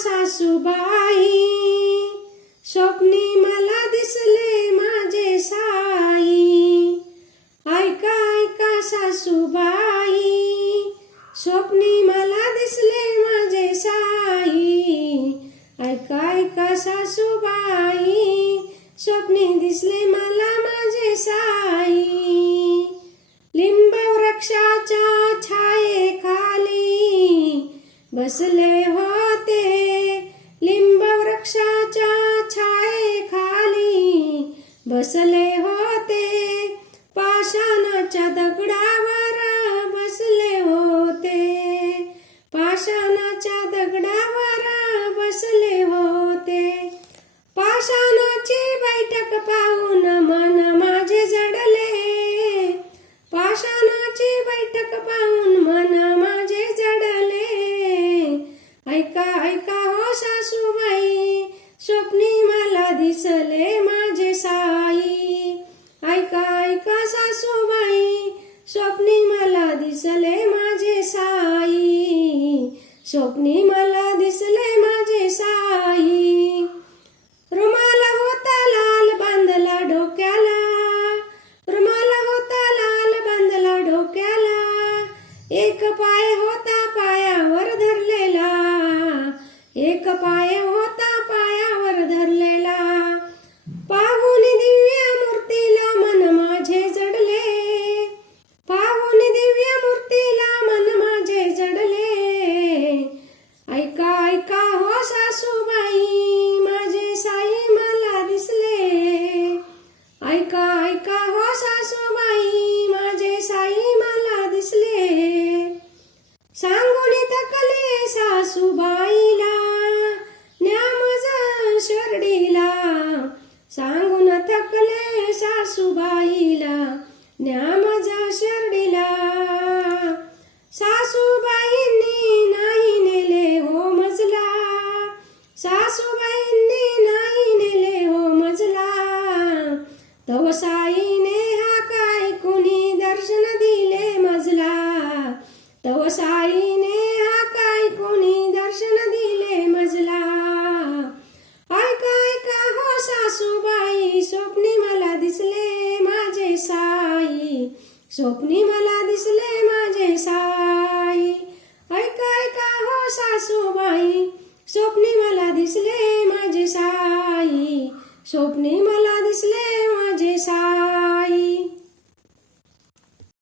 सासूबाई, स्वप्नी मला दिसले माझे साई. ऐका ऐका सासूबाई, स्वप्नी मला दिसले माझे साई. ऐका ऐका सासूबाई, स्वप्नी दिसले मला माझे साई. लिंब वृक्षाच्या छायेखाली बसले होते, लिंब वृक्षाच्या छायेखाली बसले होते. पाषाणाच्या दगडावर बसले होते, पाषाणाच्या दगडावर बसले होते. पाषाणाची बैठक पाहून मन माझे जडले, पाषाणाची बैठक पाहून मन माझे जडले. ऐका ऐका हो सासूबाई, स्वप्नी मला दिसले माझे साई. ऐका ऐका सासूबाई, स्वप्नी मला दिसले माझे साई. स्वप्नी मला दिसले माझे साई. रुमाल होता लाल बांधला डोक्याला, रुमाल होता लाल बांधला डोक्याला. एक पाय होता पायावर धरलेला, एक पाय होता पायावर धरलेला. पाहून दिव्य मूर्तीला मन माझे जडले, पाहून दिव्य मूर्तीला मन माझे जडले. ऐका ऐका हो सासूबाई, माझे साई मला दिसले. ऐका ऐका हो सासूबाई, माझे साई मला दिसले. सांगून थकले सासूबाईला न्यामज शिर्डीला, सांगून थकले सासूबाईला न्यामज शिर्डीला. सासूबाईंनी नाही नेले हो मजला, सासूबाईंनी नाही नेले हो मजला. तव साईने हा काय कुणी दर्शन दिले मजला, तव साईने हा काय कुणी दर्शन दिले मजला. ऐका ऐका हो सासूबाई, स्वप्नी मला दिसले माझे साई. स्वप्नी मला दिसले माझे साई. ऐका ऐका हो सासूबाई, स्वप्नी मला दिसले माझे साई. स्वप्नी